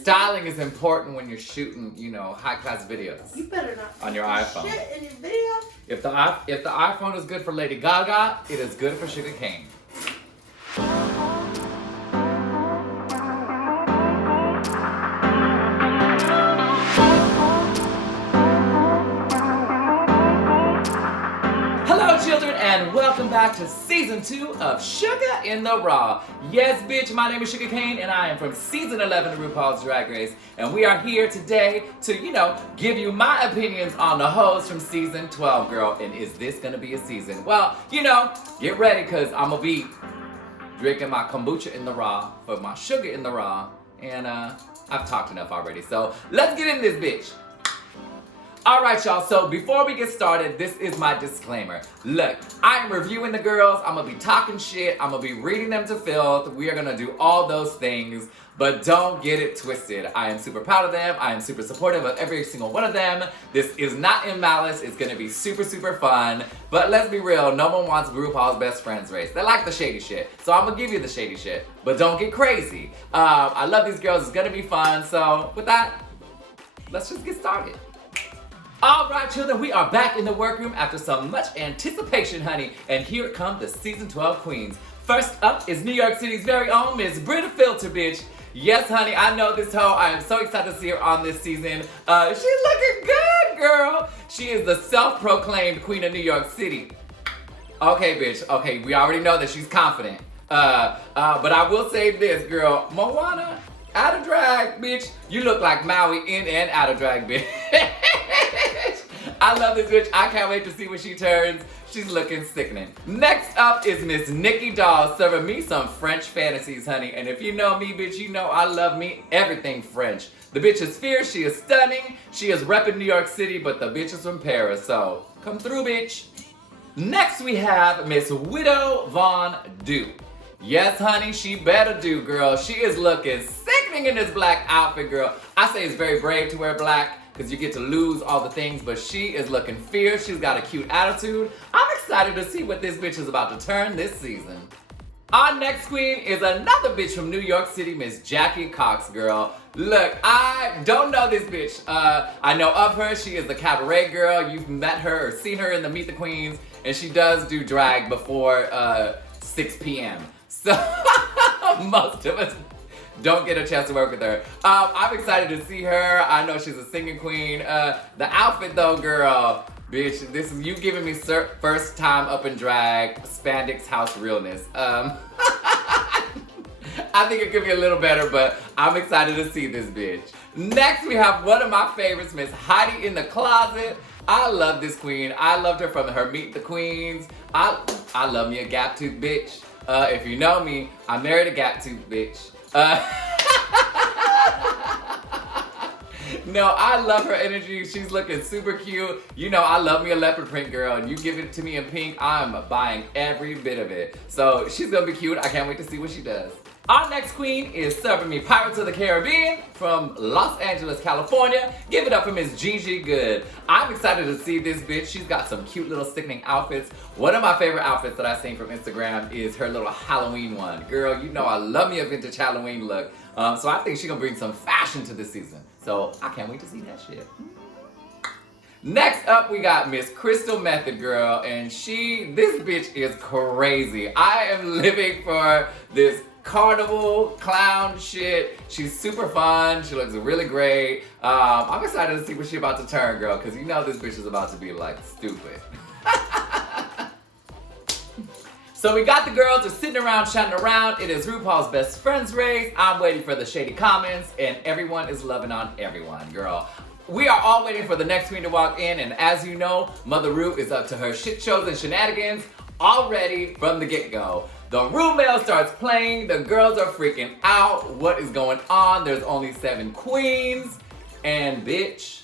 styling is important when you're shooting, you know, high-class videos. You better not on your iPhone. Shit in your video. If the iPhone is good for Lady Gaga, it is good for Shuga Cain. Children, and welcome back to season 2 of Shuga in the Raw. Yes, bitch, my name is Shuga Cain, and I am from season 11 of RuPaul's Drag Race, and we are here today to, you know, give you my opinions on the hoes from season 12, girl. And is this gonna be a season? Well, you know, get ready, cause I'm gonna be drinking my kombucha in the raw for my sugar in the raw, and I've talked enough already. So let's get in this bitch. Alright y'all, so before we get started, this is my disclaimer. Look, I am reviewing the girls, I'm gonna be talking shit, I'm gonna be reading them to filth, we are gonna do all those things, but don't get it twisted. I am super proud of them, I am super supportive of every single one of them. This is not in malice, it's gonna be super, super fun, but let's be real, no one wants RuPaul's best friends race. They like the shady shit, so I'm gonna give you the shady shit, but don't get crazy. I love these girls, it's gonna be fun, so with that, let's just get started. Alright children, we are back in the workroom after some much anticipation, honey, and here come the season 12 queens. First up is New York City's very own Miss Britta Filter, bitch. Yes, honey, I know this hoe. I am so excited to see her on this season. She's looking good, girl. She is the self-proclaimed queen of New York City. Okay, bitch, okay, we already know that she's confident. But I will say this, girl, Moana, out of drag, bitch. You look like Maui in and out of drag, bitch. I love this bitch. I can't wait to see when she turns. She's looking sickening. Next up is Miss Nikki Doll serving me some French fantasies, honey. And if you know me, bitch, you know I love me everything French. The bitch is fierce, she is stunning, she is repping New York City, but the bitch is from Paris, so come through, bitch. Next we have Miss Widow Von Du. Yes, honey, she better do, girl. She is looking sickening in this black outfit, girl. I say it's very brave to wear black because you get to lose all the things, but she is looking fierce. She's got a cute attitude. I'm excited to see what this bitch is about to turn this season. Our next queen is another bitch from New York City, Miss Jackie Cox, girl. Look, I don't know this bitch. I know of her. She is the cabaret girl. You've met her or seen her in the Meet the Queens, and she does do drag before 6 p.m. So most of us don't get a chance to work with her. I'm excited to see her. I know she's a singing queen. The outfit though, girl, bitch, this is you giving me first time up in drag, spandex house realness. I think it could be a little better, but I'm excited to see this bitch. Next, we have one of my favorites, Miss Heidi in the Closet. I love this queen. I loved her from her Meet the Queens. I love me a gap tooth bitch. If you know me, I married a gap tooth bitch. No, I love her energy. She's looking super cute. You know, I love me a leopard print, girl, and you give it to me in pink, I'm buying every bit of it. So she's gonna be cute. I can't wait to see what she does. Our next queen is serving me Pirates of the Caribbean from Los Angeles, California. Give it up for Miss Gigi Good. I'm excited to see this bitch. She's got some cute little sickening outfits. One of my favorite outfits that I've seen from Instagram is her little Halloween one. Girl, you know I love me a vintage Halloween look. So I think she's gonna bring some fashion to this season. So I can't wait to see that shit. Next up, we got Miss Crystal Method, girl, and this bitch is crazy. I am living for this carnival clown shit. She's super fun. She looks really great. I'm excited to see what she's about to turn, girl, because you know this bitch is about to be like stupid. So we got the girls are sitting around shouting around. It is RuPaul's best friends race. I'm waiting for the shady comments, and everyone is loving on everyone, girl. We are all waiting for the next queen to walk in, and as you know, Mother Ru is up to her shit shows and shenanigans already from the get-go. The Ru mail starts playing, the girls are freaking out. What is going on? There's only 7 queens, and bitch,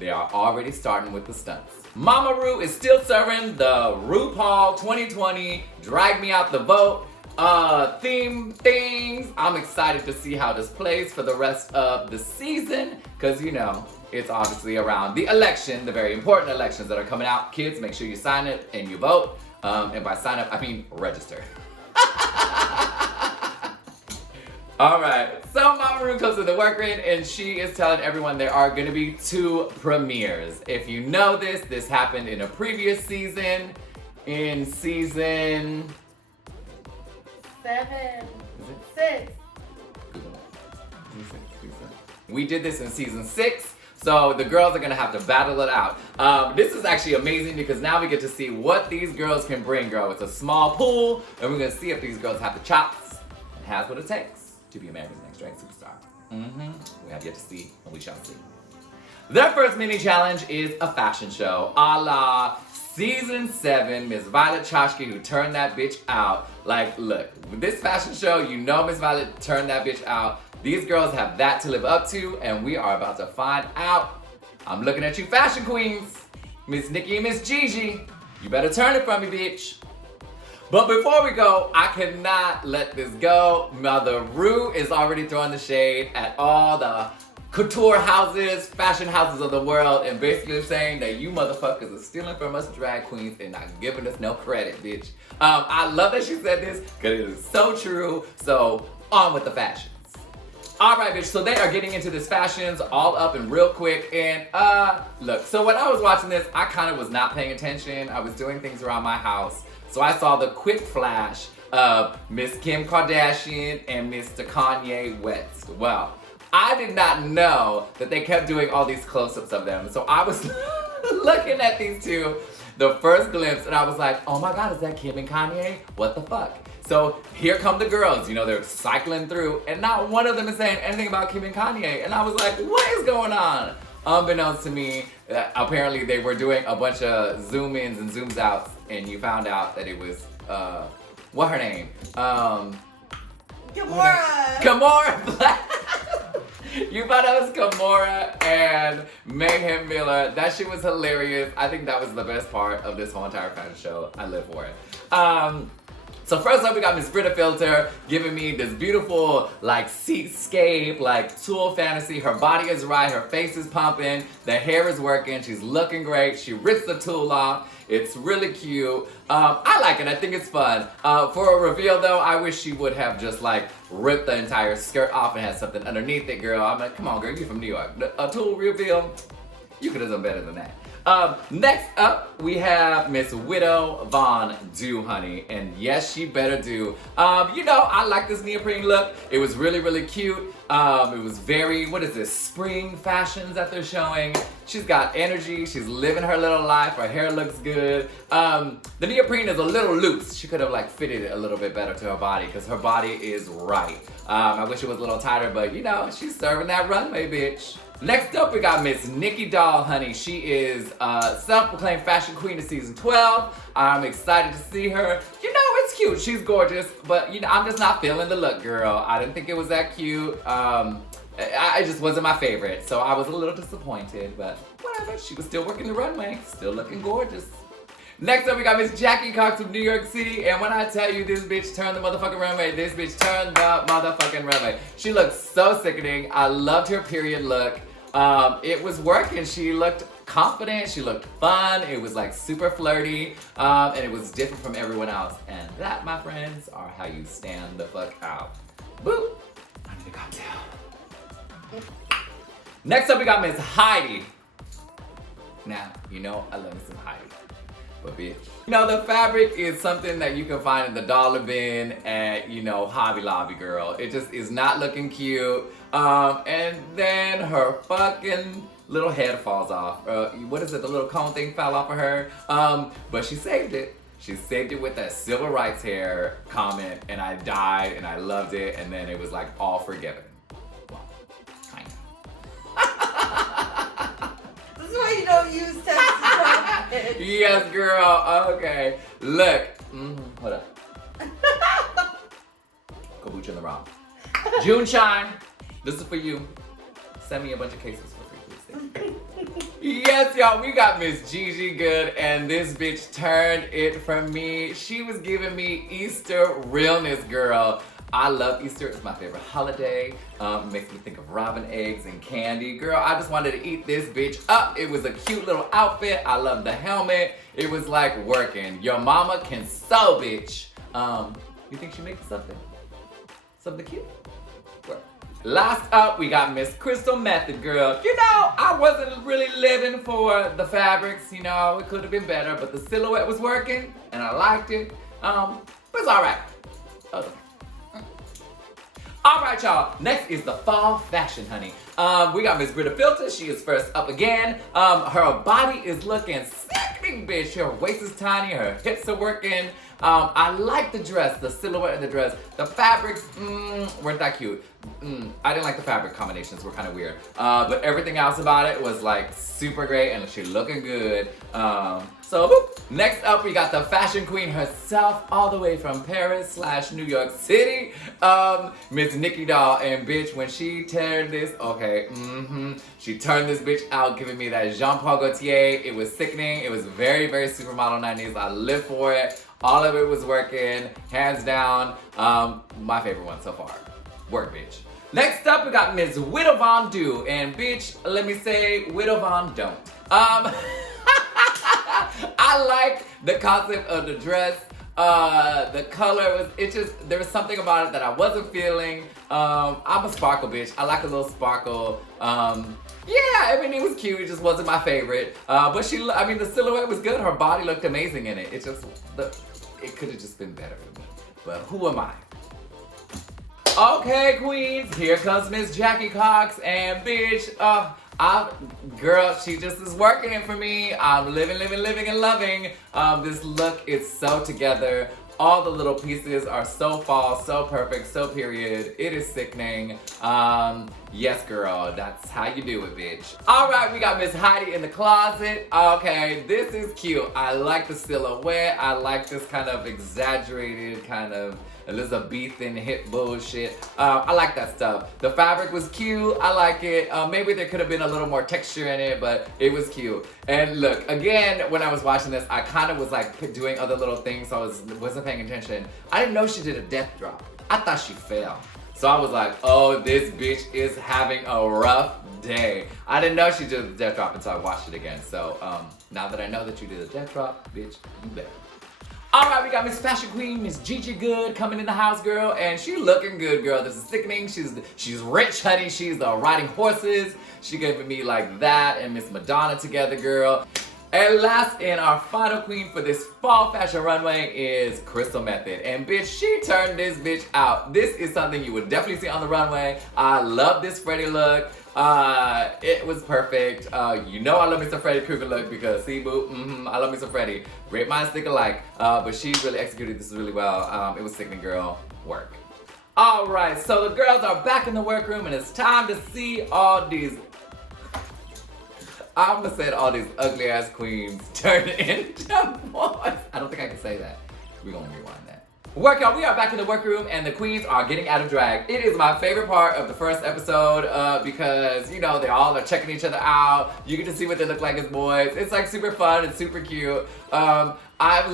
they are already starting with the stunts. Mama Ru is still serving the RuPaul 2020 Drag Me Out the Vote theme things. I'm excited to see how this plays for the rest of the season, because you know, it's obviously around the election, the very important elections that are coming out. Kids, make sure you sign it and you vote. And by sign up, I mean register. All right, so Mama Ru comes to the workroom and she is telling everyone there are gonna be 2 premieres. If you know this happened in a previous season, in season 7, 6. We did this in season 6, so the girls are gonna have to battle it out. This is actually amazing because now we get to see what these girls can bring, girl. It's a small pool, and we're gonna see if these girls have the chops and has what it takes to be America's Next Drag Superstar. We have yet to see, and we shall see. Their first mini challenge is a fashion show, a la season 7, Miss Violet Chachki, who turned that bitch out. Like, look, with this fashion show, you know Miss Violet turned that bitch out. These girls have that to live up to, and we are about to find out. I'm looking at you, fashion queens, Miss Nikki and Miss Gigi. You better turn it from me, bitch. But before we go, I cannot let this go. Mother Ru is already throwing the shade at all the couture houses, fashion houses of the world, and basically saying that you motherfuckers are stealing from us drag queens and not giving us no credit, bitch. I love that she said this, because it is so true. So, on with the fashions. All right, bitch, so they are getting into this fashions all up and real quick. And look, so when I was watching this, I kind of was not paying attention. I was doing things around my house. So I saw the quick flash of Miss Kim Kardashian and Mr. Kanye West. Well, I did not know that they kept doing all these close-ups of them. So I was looking at these two, the first glimpse, and I was like, oh my God, is that Kim and Kanye? What the fuck? So here come the girls, you know, they're cycling through, and not one of them is saying anything about Kim and Kanye. And I was like, what is going on? Unbeknownst to me, apparently they were doing a bunch of zoom-ins and zooms outs, and you found out that it was, what her name? Gamora! Gamora Black! You found out it was Gamora and Mayhem Miller. That shit was hilarious. I think that was the best part of this whole entire fashion show. I live for it. So first up, we got Miss Britta Filter giving me this beautiful, like, seatscape, like, tool fantasy. Her body is right, her face is pumping, the hair is working, she's looking great. She rips the tulle off. It's really cute. I like it, I think it's fun. For a reveal though, I wish she would have just like ripped the entire skirt off and had something underneath it, girl. I'm like, come on, girl, you're from New York. A tulle reveal, you could have done better than that. Next up, we have Miss Widow Von Do, honey. And yes, she better do. You know, I like this neoprene look. It was really, really cute. It was very, what is this, spring fashions that they're showing. She's got energy. She's living her little life. Her hair looks good. The neoprene is a little loose. She could have like fitted it a little bit better to her body because her body is right. I wish it was a little tighter, but you know, she's serving that runway, bitch. Next up, we got Miss Nikki Doll, honey. She is self-proclaimed fashion queen of season 12. I'm excited to see her. You know, it's cute. She's gorgeous, but you know, I'm just not feeling the look, girl. I didn't think it was that cute. I just wasn't my favorite, so I was a little disappointed, but whatever. She was still working the runway, still looking gorgeous. Next up, we got Miss Jackie Cox from New York City, and when I tell you this bitch turned the motherfucking runway, this bitch turned the motherfucking runway. She looked so sickening. I loved her period look. It was working. She looked confident, she looked fun, it was like super flirty, and it was different from everyone else. And that, my friends, are how you stand the fuck out. Boo! I need a cocktail. Next up, we got Miss Heidi. Now, you know I love me some Heidi. But bitch. You know, the fabric is something that you can find in the dollar bin at, you know, Hobby Lobby, girl. It just is not looking cute. And then her fucking little head falls off. What is it? The little cone thing fell off of her. But she saved it. She saved it with that civil rights hair comment, and I died, and I loved it, and then it was like all forgiven. Well, kind of. This is why you don't use text. Yes, girl. Okay. Look. Hold up. Kombucha in the raw. June Shine. This is for you. Send me a bunch of cases for free, please. Yes, y'all, we got Miss Gigi Good, and this bitch turned it from me. She was giving me Easter realness, girl. I love Easter. It's my favorite holiday. It makes me think of robin eggs and candy. Girl, I just wanted to eat this bitch up. It was a cute little outfit. I love the helmet. It was like working. Your mama can sew, bitch. You think she makes something? Something cute? Last up, we got Miss Crystal Method, girl. You know, I wasn't really living for the fabrics, you know, it could have been better, but the silhouette was working, and I liked it. But it's all right. All right, y'all. Next is the fall fashion, honey. We got Miss Britta Filter. She is first up again. Her body is looking sickening, bitch. Her waist is tiny. Her hips are working. I like the dress, the silhouette of the dress. The fabrics, weren't that cute. I didn't like the fabric combinations, were kind of weird. But everything else about it was like super great and she looking good. So whoop. Next up, we got the fashion queen herself, all the way from Paris / New York City, Miss Nikki Doll. And bitch, when she turned this, okay, she turned this bitch out, giving me that Jean-Paul Gaultier. It was sickening. It was very, very supermodel 90s. I live for it. All of it was working, hands down. My favorite one so far. Work, bitch. Next up, we got Miss Widow Von Do. And bitch, let me say, Widow Von Don't. I like the concept of the dress. The color was, there was something about it that I wasn't feeling. I'm a sparkle bitch. I like a little sparkle. Yeah, I mean, it was cute. It just wasn't my favorite. But the silhouette was good. Her body looked amazing in it. It could have just been better for me. But who am I? Okay, queens, here comes Miss Jackie Cox, and bitch, girl, she just is working it for me. I'm living and loving. This look is so together. All the little pieces are so fall, so perfect, so period. It is sickening. Yes, girl, that's how you do it, bitch. All right, we got Miss Heidi in the closet. Okay, this is cute. I like the silhouette. I like this kind of exaggerated kind of Elizabethan hip bullshit. I like that stuff. The fabric was cute. I like it. Maybe there could have been a little more texture in it, but it was cute. And look, again, when I was watching this, I kind of was like doing other little things, so I wasn't paying attention. I didn't know she did a death drop. I thought she fell. So I was like, oh, this bitch is having a rough day. I didn't know she did a death drop until I watched it again. So now that I know that you did a death drop, bitch, you better. All right, we got Miss Fashion Queen, Miss Gigi Good coming in the house, girl, and she looking good, girl. This is sickening. She's rich, honey. She's riding horses. She giving me like that and Miss Madonna together, girl. And last and our final queen for this fall fashion runway is Crystal Method. And bitch, she turned this bitch out. This is something you would definitely see on the runway. I love this Freddy look. It was perfect. You know I love me some Freddy Krueger look because see boo, I love me some Freddy. Great minds think alike. But she really executed this really well. It was sickening, girl. Work. All right, so the girls are back in the workroom and it's time to see all these, I'm gonna say all these ugly ass queens turn into boys. I don't think I can say that. We're gonna rewind that. Work, y'all, we are back in the workroom and the queens are getting out of drag. It is my favorite part of the first episode because, you know, they all are checking each other out. You get to see what they look like as boys. It's like super fun and super cute. I'm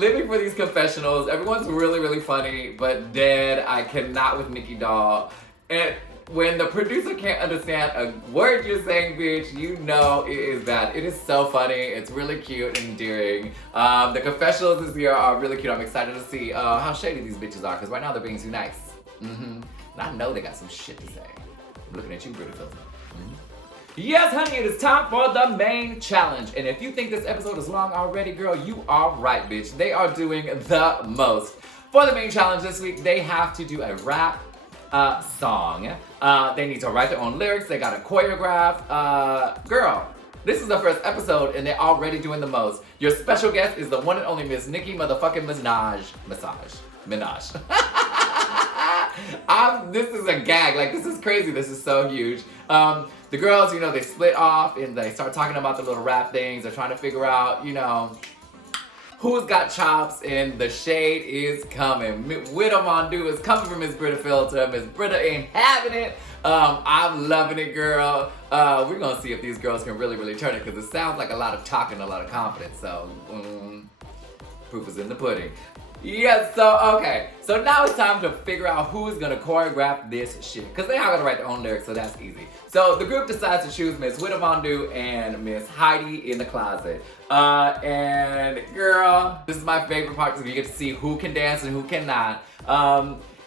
living for these confessionals. Everyone's really, really funny, but dead. I cannot with Nikki Doll. And when the producer can't understand a word you're saying, bitch, you know it is bad. It is so funny. It's really cute and endearing. The confessionals this year are really cute. I'm excited to see how shady these bitches are, because right now they're being too nice. And I know they got some shit to say. I'm looking at you, Britta Filter. Yes, honey, it is time for the main challenge. And if you think this episode is long already, girl, you are right, bitch. They are doing the most. For the main challenge this week, they have to do a rap song. They need to write their own lyrics. They gotta choreograph. Girl, this is the first episode and they're already doing the most. Your special guest is the one and only Miss Nicki motherfucking Minaj. This is a gag. Like, this is crazy. This is so huge. The girls, you know, they split off and they start talking about the little rap things. They're trying to figure out, you know, who's got chops, and the shade is coming. Widow Von Do is coming from Miss Britta Filter. Miss Britta ain't having it. I'm loving it, girl. We're gonna see if these girls can really, really turn it, because it sounds like a lot of talk and a lot of confidence. So, proof is in the pudding. Yes, so, okay. So now it's time to figure out who's gonna choreograph this shit, because they all gotta write their own lyrics, so that's easy. So the group decides to choose Miss Widow Von Do and Miss Heidi in the closet. And girl, this is my favorite part, because you get to see who can dance and who cannot.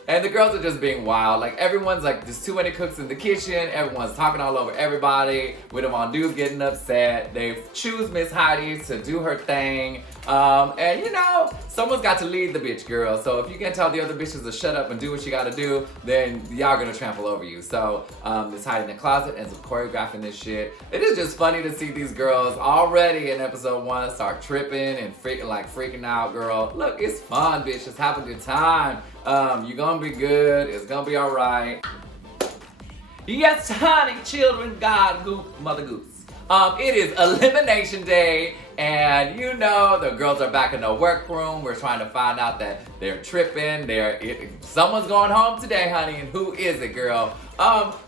And the girls are just being wild. Like everyone's like, there's too many cooks in the kitchen. Everyone's talking all over everybody. We don't want dudes getting upset. They choose Miss Heidi to do her thing. And you know, someone's got to lead the bitch, girl. So if you can tell the other bitches to shut up and do what you gotta do, then y'all gonna trample over you. So Miss Heidi in the closet ends up choreographing this shit. It is just funny to see these girls already in episode 1 start tripping and freaking out, girl. Look, it's fun, bitch. Just have a good time. You're gonna be good. It's gonna be alright. Yes, honey, children, God, goop, mother goose. It is elimination day, and you know the girls are back in the workroom. We're trying to find out that they're tripping. Someone's going home today, honey, and who is it, girl?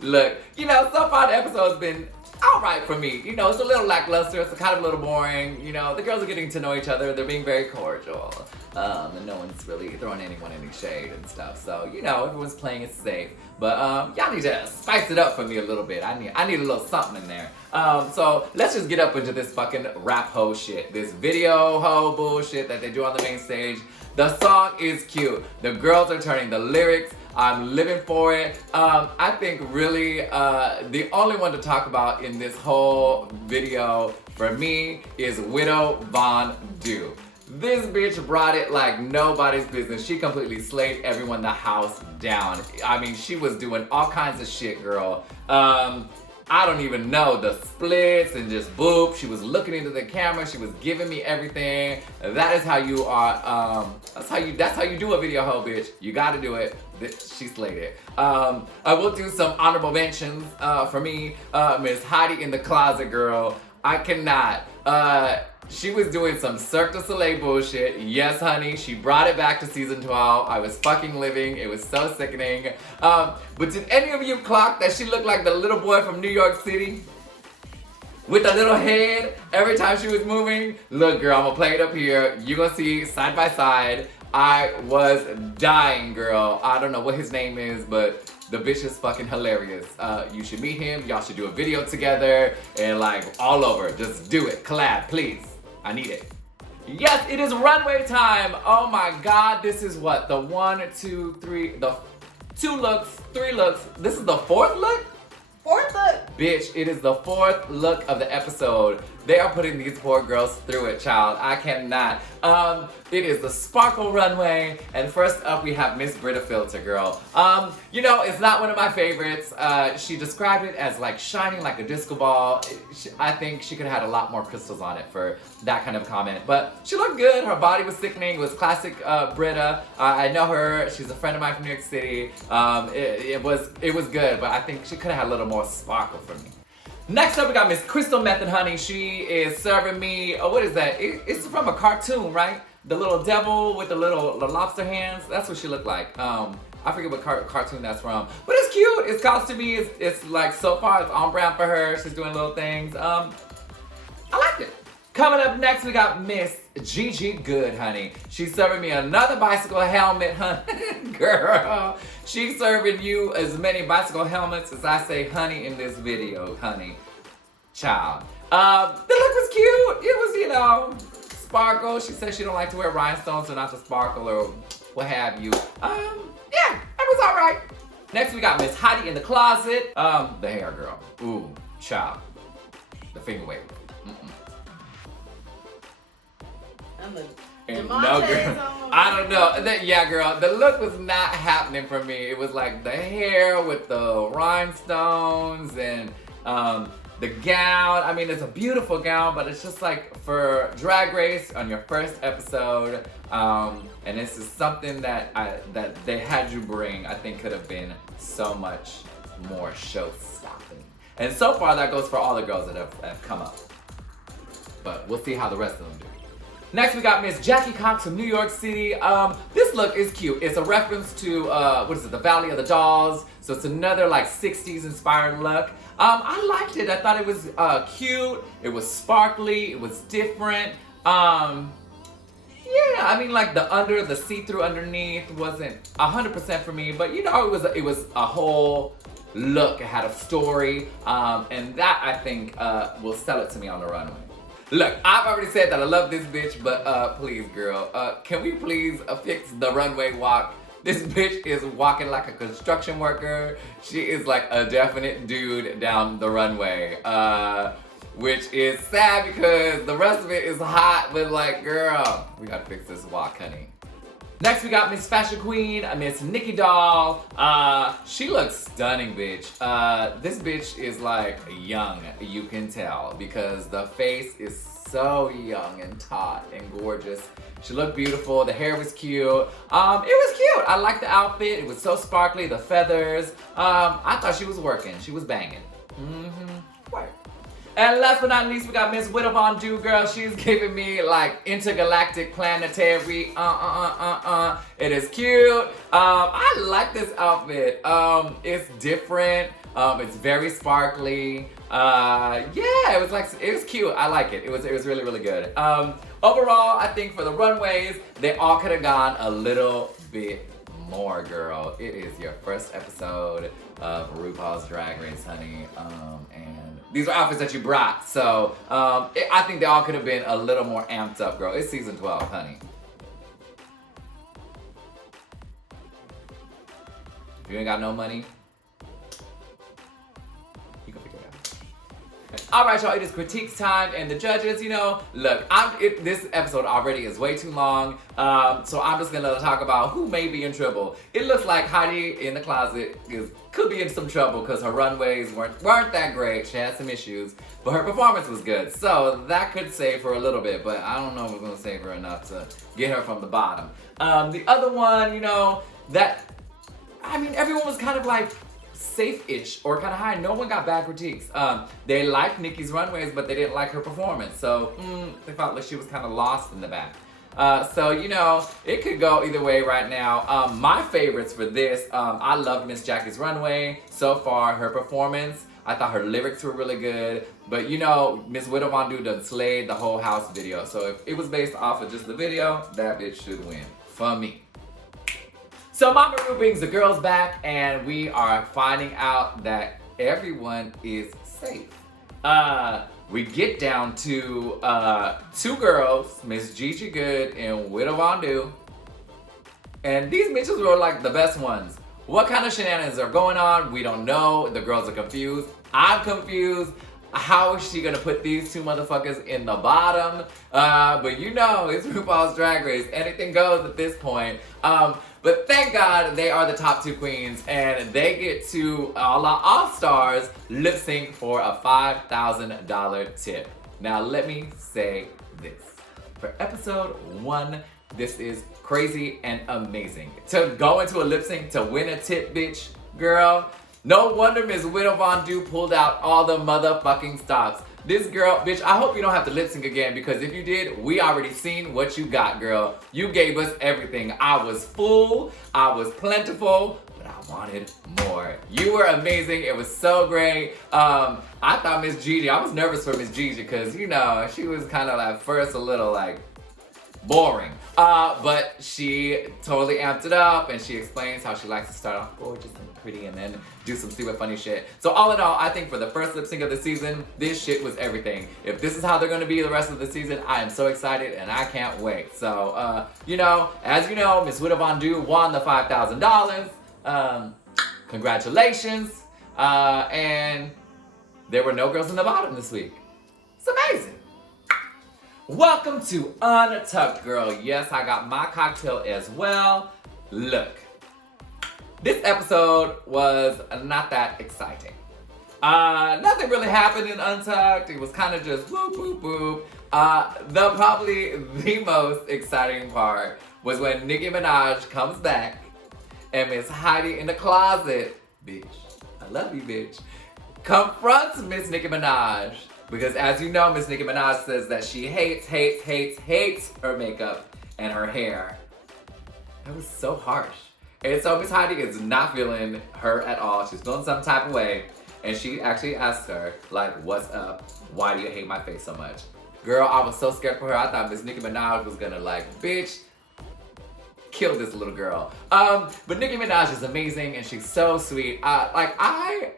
Look, you know, so far the episode's been alright for me. You know, it's a little lackluster. It's kind of a little boring. You know, the girls are getting to know each other. They're being very cordial. And no one's really throwing anyone any shade and stuff. So, you know, everyone's playing it safe. But y'all need to spice it up for me a little bit. I need a little something in there. So let's just get up into this fucking rap hoe shit. This video hoe bullshit that they do on the main stage. The song is cute. The girls are turning the lyrics. I'm living for it. I think really the only one to talk about in this whole video for me is Widow Von Du. This bitch brought it like nobody's business. She completely slayed everyone the house down. I mean, she was doing all kinds of shit, girl. I don't even know, the splits and just boop. She was looking into the camera. She was giving me everything. That is how you are. That's how you do a video hoe, bitch. You gotta do it. She slayed it. I will do some honorable mentions for me. Miss Heidi in the closet, girl. I cannot. She was doing some Cirque du Soleil bullshit. Yes, honey, she brought it back to season 12. I was fucking living. It was so sickening. But did any of you clock that she looked like the little boy from New York City? With the little head every time she was moving? Look, girl, I'm gonna play it up here. You're gonna see side by side. I was dying, girl. I don't know what his name is, but the bitch is fucking hilarious. You should meet him. Y'all should do a video together and like all over. Just do it. Collab, please. I need it. Yes, it is runway time. Oh my God, this is what? The 1, 2, 3, the 2 looks, 3 looks. This is the 4th look? 4th look. Bitch, it is the 4th look of the episode. They are putting these poor girls through it, child. I cannot. It is the Sparkle Runway, and first up we have Miss Brita Filter, girl. You know, it's not one of my favorites. She described it as like shining like a disco ball. I think she could have had a lot more crystals on it for that kind of comment, but she looked good. Her body was sickening. It was classic Brita. I know her. She's a friend of mine from New York City. It was good, but I think she could have had a little more sparkle for me. Next up, we got Miss Crystal Method Honey. She is serving me, what is that? It's from a cartoon, right? The little devil with the lobster hands. That's what she looked like. I forget what cartoon that's from. But it's cute. It's costumey. It's like, so far, it's on brand for her. She's doing little things. I liked it. Coming up next, we got Miss Gigi Good, honey. She's serving me another bicycle helmet, honey. Girl, she's serving you as many bicycle helmets as I say honey in this video, honey. Child. The look was cute. It was, you know, sparkle. She said she don't like to wear rhinestones, so not to sparkle or what have you. Yeah, it was all right. Next, we got Miss Heidi in the closet. The hair, girl. Ooh, child. The finger wave. And no, girl, I don't know. Yeah, girl, the look was not happening for me. It was like the hair with the rhinestones and the gown. I mean, it's a beautiful gown, but it's just like for Drag Race on your first episode. And this is something that they had you bring. I think could have been so much more show-stopping. And so far, that goes for all the girls that have come up. But we'll see how the rest of them do. Next, we got Miss Jackie Cox from New York City. This look is cute. It's a reference to, the Valley of the Dolls. So it's another like 60s inspired look. I liked it. I thought it was cute. It was sparkly. It was different. Yeah, I mean like the see-through underneath wasn't 100% for me, but you know, it was a whole look. It had a story. And that I think will sell it to me on the runway. Look, I've already said that I love this bitch, but please, girl, can we please fix the runway walk? This bitch is walking like a construction worker. She is like a definite dude down the runway. Which is sad because the rest of it is hot, but like, girl, we gotta fix this walk, honey. Next, we got Miss Fashion Queen, Miss Nikki Doll. She looks stunning, bitch. This bitch is like young, you can tell, because the face is so young and taut and gorgeous. She looked beautiful, the hair was cute. It was cute. I liked the outfit, it was so sparkly, the feathers. I thought she was working, she was banging. Work. And last but not least, we got Miss Widow Von Du, girl. She's giving me like intergalactic planetary. It is cute. I like this outfit. It's different. It's very sparkly. Yeah, it was cute. I like it. It was really, really good. Overall, I think for the runways, they all could have gone a little bit more, girl. It is your first episode of RuPaul's Drag Race, honey. And these are outfits that you brought. So I think they all could have been a little more amped up, girl. It's season 12, honey. If you ain't got no money, you can figure it out. All right, y'all, it is critiques time, and the judges, you know, look, this episode already is way too long, so I'm just gonna talk about who may be in trouble. It looks like Heidi in the closet could be in some trouble because her runways weren't that great. She had some issues, but her performance was good, so that could save her a little bit, but I don't know if it's gonna save her enough to get her from the bottom. The other one, you know, everyone was kind of like safe-ish or kind of high. No one got bad critiques. They liked Nikki's runways, but they didn't like her performance. So they felt like she was kind of lost in the back. So, you know, it could go either way right now. My favorites for this, I loved Miss Jackie's runway. So far, her performance, I thought her lyrics were really good. But, you know, Miss Widow Von Du done slayed the whole house video. So if it was based off of just the video, that bitch should win for me. So Mama Ru brings the girls back, and we are finding out that everyone is safe. We get down to two girls, Miss Gigi Good and Widow Von Du. And these bitches were like the best ones. What kind of shenanigans are going on? We don't know. The girls are confused. I'm confused. How is she gonna put these two motherfuckers in the bottom? But you know, it's RuPaul's Drag Race. Anything goes at this point. But thank God they are the top two queens, and they get to All-Stars lip sync for a $5,000 tip. Now let me say this. For episode 1, this is crazy and amazing. To go into a lip sync to win a tip, bitch, girl. No wonder Miss Widow Von Du pulled out all the motherfucking stops. This girl, bitch, I hope you don't have to lip sync again, because if you did, we already seen what you got, girl. You gave us everything. I was full, I was plentiful, but I wanted more. You were amazing. It was so great. I thought Miss Gigi, I was nervous for Miss Gigi because, you know, she was kind of at first a little like boring. But she totally amped it up, and she explains how she likes to start off gorgeous and pretty and then do some stupid funny shit. So all in all, I think for the first lip sync of the season, this shit was everything. If this is how they're gonna be the rest of the season, I am so excited and I can't wait. So, you know, as you know, Miss Widow Von Du won the $5,000. Congratulations. And there were no girls in the bottom this week. It's amazing. Welcome to Untucked, girl. Yes, I got my cocktail as well. Look, this episode was not that exciting. Nothing really happened in Untucked. It was kind of just whoop, whoop, whoop. Probably the most exciting part was when Nicki Minaj comes back and Miss Heidi in the closet, bitch, I love you, bitch, confronts Miss Nicki Minaj. Because as you know, Miss Nicki Minaj says that she hates her makeup and her hair. That was so harsh. And so Miss Heidi is not feeling her at all. She's feeling some type of way. And she actually asked her, like, what's up? Why do you hate my face so much? Girl, I was so scared for her. I thought Miss Nicki Minaj was gonna like, bitch, kill this little girl. But Nicki Minaj is amazing and she's so sweet. I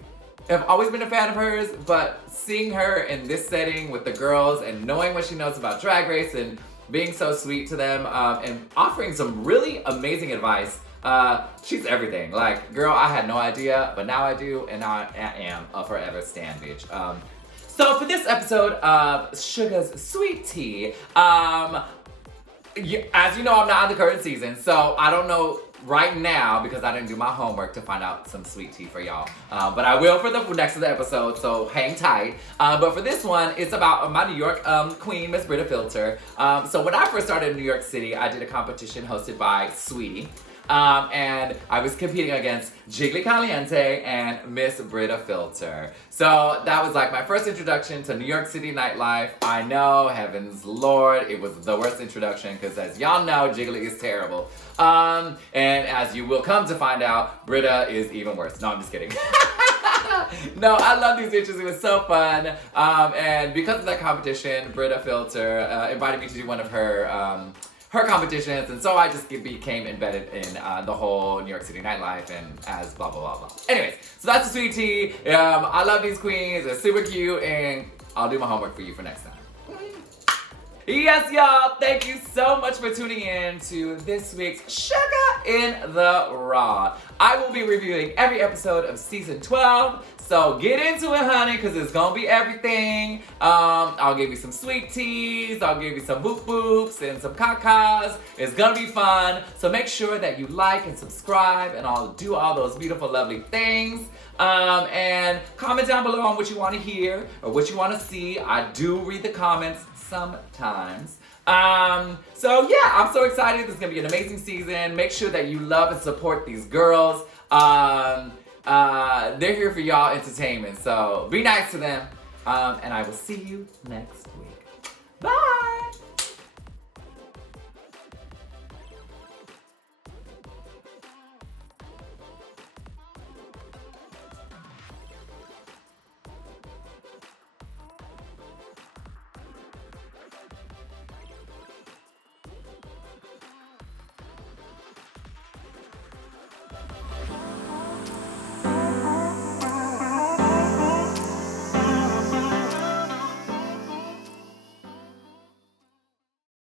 have always been a fan of hers, but seeing her in this setting with the girls and knowing what she knows about Drag Race and being so sweet to them and offering some really amazing advice She's everything. Like, girl, I had no idea, but now I do, and now I am a forever stan bitch. So for this episode of Shuga's Sweet Tea, as you know, I'm not on the current season, so I don't know right now because I didn't do my homework to find out some sweet tea for y'all. But I will for the next of the episode, so hang tight. But for this one, it's about my New York queen, Miss Brita Filter. So when I first started in New York City, I did a competition hosted by Sweetie. And I was competing against Jiggly Caliente and Miss Brita Filter. So that was like my first introduction to New York City nightlife. I know, heavens Lord, it was the worst introduction because as y'all know, Jiggly is terrible. And as you will come to find out, Brita is even worse. No, I'm just kidding. No, I love these bitches. It was so fun. And because of that competition, Brita Filter invited me to do one of her competitions, and so I just became embedded in the whole New York City nightlife and as blah, blah, blah, blah. Anyways, so that's the sweet tea. I love these queens. They're super cute, and I'll do my homework for you for next time. Yes, y'all, thank you so much for tuning in to this week's Shuga in the Raw. I will be reviewing every episode of season 12, so get into it, honey, because it's gonna be everything. I'll give you some sweet teas, I'll give you some boop boops and some cacas. It's gonna be fun, so make sure that you like and subscribe and I'll do all those beautiful, lovely things. And comment down below on what you want to hear or what you want to see. I do read the comments sometimes. So yeah, I'm so excited. This is gonna be an amazing season. Make sure that you love and support these girls. They're here for y'all entertainment, so be nice to them. And I will see you next week. Bye!